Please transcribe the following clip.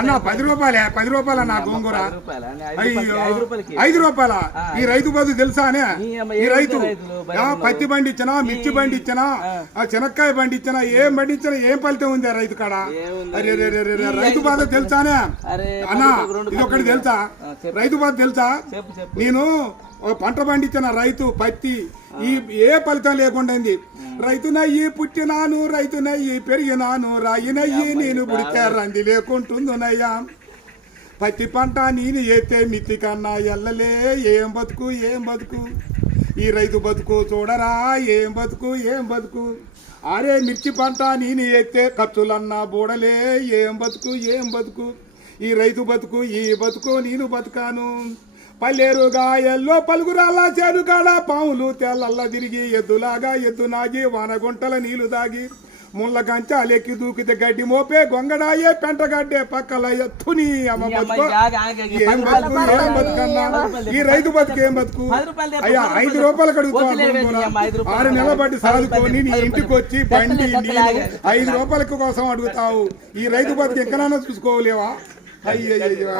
అన్న 10 రూపాయలే, 10 రూపాయల నా గోంగూర. అయ్యో 5 రూపాయల. ఈ రైతు బతుకు తెలుసానే? ఈ రైతు పత్తి బండి ఇచ్చినా, మిర్చి బండి ఇచ్చినా, శనక్కాయ బండి ఇచ్చినా, ఏం బండి ఇచ్చినా ఏం ఫలితం ఉంది రైతు కాడ? అరే రైతు బాధ తెలుసానే అన్న? ఇది ఒకటి తెలుసా? రైతు బాధ తెలుసా? నేను పంట పండించిన రైతు పత్తి ఏ ఫలితం లేకుండా రైతునయ్యి పుట్టినాను, రైతునయ్యి పెరిగినాను, రాయినయ్యి నేను పుడితే రంది లేకుంటుందునయ్యా. పత్తి పంట నేను ఏతే మిత్తి కన్నా ఎల్లలే. ఏం బతుకు ఏం బతుకు ఈ రైతు బతుకు చూడరా, ఏం బతుకు ఏం బతుకు. అరే మిర్చి పంట నేను ఏతే ఖర్చులన్నా బూడలే. ఏం బతుకు ఏం బతుకు ఈ రైతు బతుకు, ఈ బతుకు నేను బతుకాను. పల్లెరుగా ఎల్లో పలుగురాల చేను కాడ పాములు తెల్లల్లా తిరిగి ఎద్దులాగా ఎద్దు నాగి వానగుంటల నీళ్లు దాగి ముళ్ళ కంచాలెక్కి దూకితే గడ్డి మోపే గొంగడాయే పెంటగడ్డే పక్కల ఎత్తుని అమ్మ బతుకు. ఏం బతుకు ఏం బతుకన్నా ఈ రైతు బతుకు ఏం బతుకు? అయ్యా 5 రూపాయలు అడుగుతావు, 6 నెలల బట్టి సాదుకొని నీ ఇంటికి వచ్చి బండి నీళ్ళు 5 రూపాయల కోసం అడుగుతావు. ఈ రైతు బతుకు ఎక్కడైనా చూసుకోలేవా? అయ్యయ్యో